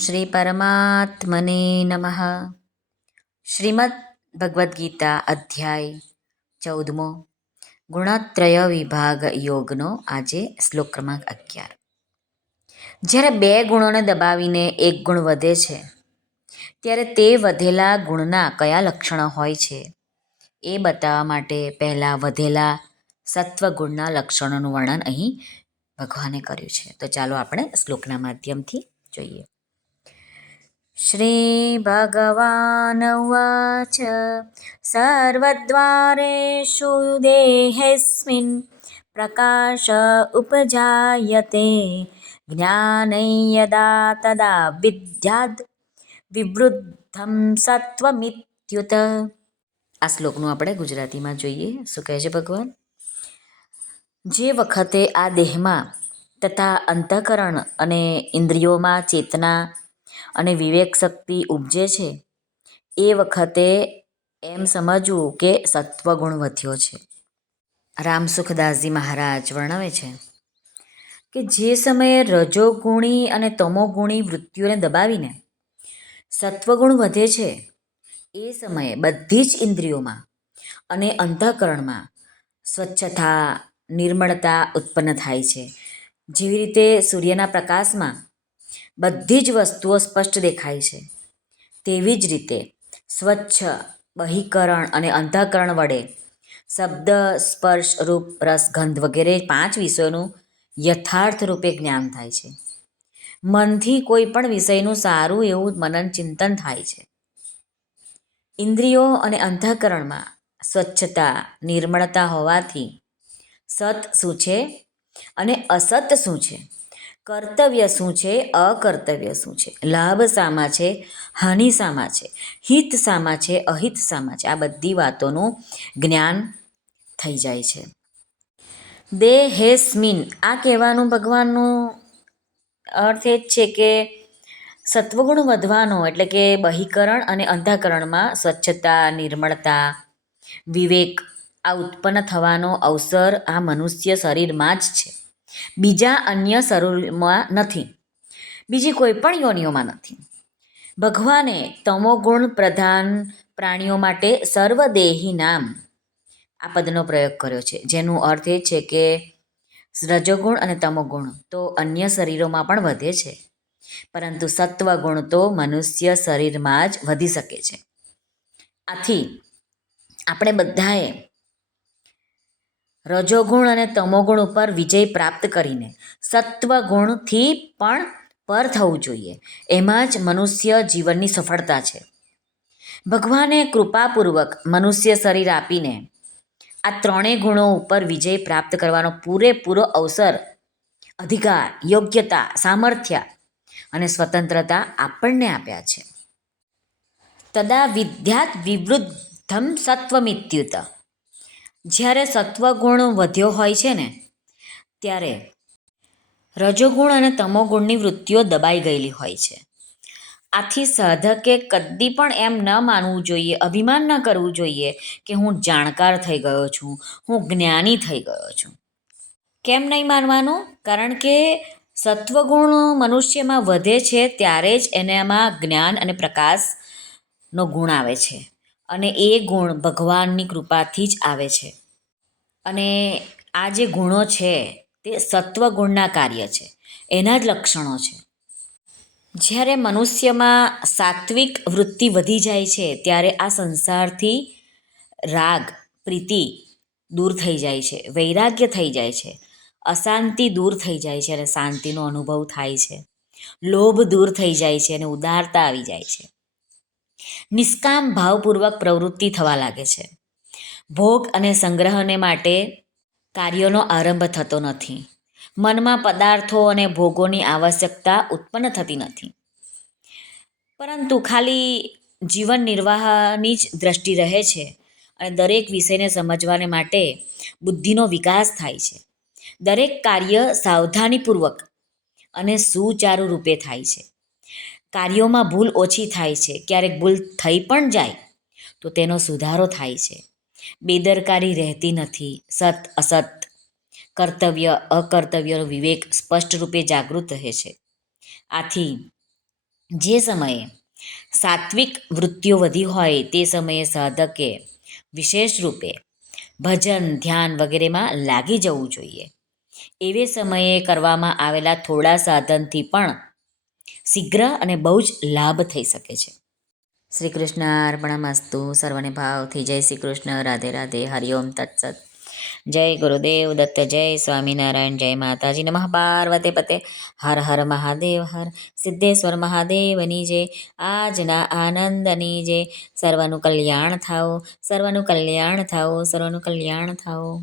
શ્રી પરમાત્મને નમઃ. શ્રીમદ્ ભગવદ્ ગીતા અધ્યાય 14મો ગુણત્રય વિભાગ યોગનો આજે શ્લોક ક્રમાંક 11. જ્યારે બે ગુણોને દબાવીને એક ગુણ વધે છે ત્યારે તે વધેલા ગુણના કયા લક્ષણો હોય છે એ બતાવવા માટે પહેલાં વધેલા સત્વગુણના લક્ષણોનું વર્ણન અહીં ભગવાને કર્યું છે. તો ચાલો આપણે શ્લોકના માધ્યમથી જોઈએ. શ્રી ભગવાન ઉવાચ સર્વદ્વારેષુ દેહેસ્મિન પ્રકાશ ઉપજાયતે જ્ઞાનૈ યદા તદા વિદ્યાદ્ વિવૃદ્ધમ સત્વમિત્યુત. આ શ્લોકનું આપણે ગુજરાતીમાં જોઈએ. શું કહે છે ભગવાન? જે વખતે આ દેહમાં તથા અંતઃકરણ અને ઇન્દ્રિયોમાં ચેતના અને વિવેક શક્તિ ઉપજે છે એ વખતે એમ સમજવું કે સત્વગુણ વધ્યો છે. રામસુખદાસજી મહારાજ વર્ણવે છે કે જે સમયે રજોગુણી અને તમોગુણી વૃત્તિઓને દબાવીને સત્વગુણ વધે છે એ સમયે બધી જ ઇન્દ્રિયોમાં અને અંતઃકરણમાં સ્વચ્છતા, નિર્મળતા ઉત્પન્ન થાય છે. જેવી રીતે સૂર્યના પ્રકાશમાં બધી જ વસ્તુઓ સ્પષ્ટ દેખાય છે, તેવી જ રીતે સ્વચ્છ બહિકરણ અને અંતઃકરણ વડે શબ્દ, સ્પર્શ, રૂપ, રસ, ગંધ વગેરે 5 વિષયોનું યથાર્થ રૂપે જ્ઞાન થાય છે. મનથી કોઈ પણ વિષયનું સારું એવું મનન ચિંતન થાય છે. ઇન્દ્રિયો અને અંતઃકરણમાં સ્વચ્છતા, નિર્મળતા હોવાથી સત શું છે અને અસત શું છે, કર્તવ્ય શું છે, અકર્તવ્ય શું છે, લાભ શામાં છે, હાનિ શામાં છે, હિત શામાં છે, અહિત શામાં છે, આ બધી વાતોનું જ્ઞાન થઈ જાય છે. દેહેસ્મિન, આ કહેવાનું ભગવાનનું અર્થ એ જ છે કે સત્વગુણ વધવાનો એટલે કે બહિકરણ અને અંતઃકરણમાં સ્વચ્છતા, નિર્મળતા, વિવેક આ ઉત્પન્ન થવાનો અવસર આ મનુષ્ય શરીરમાં જ છે, બીજા અન્ય શરીરમાં નથી, બીજી કોઈ પણ યોનિઓમાં નથી. ભગવાને તમોગુણ પ્રધાન પ્રાણીઓ માટે સર્વદેહી નામ આ પદનો પ્રયોગ કર્યો છે, જેનો અર્થ એ છે કે રજોગુણ અને તમોગુણ તો અન્ય શરીરોમાં પણ વધે છે, પરંતુ સત્વગુણ તો મનુષ્ય શરીરમાં જ વધી શકે છે. આથી આપણે બધાએ રજોગુણ અને તમોગુણ ઉપર વિજય પ્રાપ્ત કરીને સત્વગુણથી પણ પર થવું જોઈએ. એમાં જ મનુષ્ય જીવનની સફળતા છે. ભગવાને કૃપાપૂર્વક મનુષ્ય શરીર આપીને આ 3 ગુણો ઉપર વિજય પ્રાપ્ત કરવાનો પૂરેપૂરો અવસર, અધિકાર, યોગ્યતા, સામર્થ્ય અને સ્વતંત્રતા આપણને આપ્યા છે. તદા વિદ્યાત વિવૃદ્ધમ સત્વમિત્યુત. જ્યારે સત્વગુણ વધ્યો હોય છે ને ત્યારે રજોગુણ અને તમોગુણની વૃત્તિઓ દબાઈ ગયેલી હોય છે. આથી સાધકે કદી પણ એમ ન માનવું જોઈએ, અભિમાન ન કરવું જોઈએ કે હું જાણકાર થઈ ગયો છું, હું જ્ઞાની થઈ ગયો છું. કેમ નહીં માનવાનું? કારણ કે સત્વગુણ મનુષ્યમાં વધે છે ત્યારે જ એનામાં જ્ઞાન અને પ્રકાશનો ગુણ આવે છે, અને એ ગુણ ભગવાનની કૃપાથી જ આવે છે. અને આ જે ગુણો છે તે સત્વગુણના કાર્ય છે, એના જ લક્ષણો છે. જ્યારે મનુષ્યમાં સાત્વિક વૃત્તિ વધી જાય છે ત્યારે આ સંસારથી રાગ, પ્રીતિ દૂર થઈ જાય છે, વૈરાગ્ય થઈ જાય છે, અશાંતિ દૂર થઈ જાય છે અને શાંતિનો અનુભવ થાય છે, લોભ દૂર થઈ જાય છે અને ઉદારતા આવી જાય છે, નિષ્કામ ભાવપૂર્વક પ્રવૃત્તિ થવા લાગે છે, ભોગ અને સંગ્રહને માટે કાર્યોનો આરંભ થતો નથી, મનમાં પદાર્થો અને ભોગોની આવશ્યકતા ઉત્પન્ન થતી નથી, પરંતુ ખાલી જીવન નિર્વાહની જ દ્રષ્ટિ રહે છે અને દરેક વિષયને સમજવાને માટે બુદ્ધિનો વિકાસ થાય છે. દરેક કાર્ય સાવધાનીપૂર્વક અને સુચારુ રૂપે થાય છે. કાર્યોમાં ભૂલ ઓછી થાય છે, ક્યારેક ભૂલ થઈ પણ જાય તો તેનો સુધારો થાય છે. બેદરકારી રહેતી નથી, સત અસત, કર્તવ્ય અકર્તવ્યનો વિવેક સ્પષ્ટ રૂપે જાગૃત રહે છે. આથી જે સમયે સાત્વિક વૃત્તિઓ વધી હોય તે સમયે સાધકે વિશેષ રૂપે ભજન ધ્યાન વગેરેમાં લાગી જવું જોઈએ. એવે સમયે કરવામાં આવેલા થોડા સાધનથી પણ શીઘ્ર અને બહુ જ લાભ થઈ શકે છે. શ્રી કૃષ્ણ અર્પણમસ્તુ. સર્વને ભાવથી જય શ્રી કૃષ્ણ. રાધે રાધે. હરિઓમ તત્સત. જય ગુરુદેવ દત્ત. જય સ્વામિનારાયણ. જય માતાજી. નમઃ પાર્વતી પતે. હર હર મહાદેવ. હર સિદ્ધેશ્વર મહાદેવની જય. આજના આનંદની જય. સર્વનું કલ્યાણ થાઓ, સર્વનું કલ્યાણ થાઓ, સર્વનું કલ્યાણ થાઓ.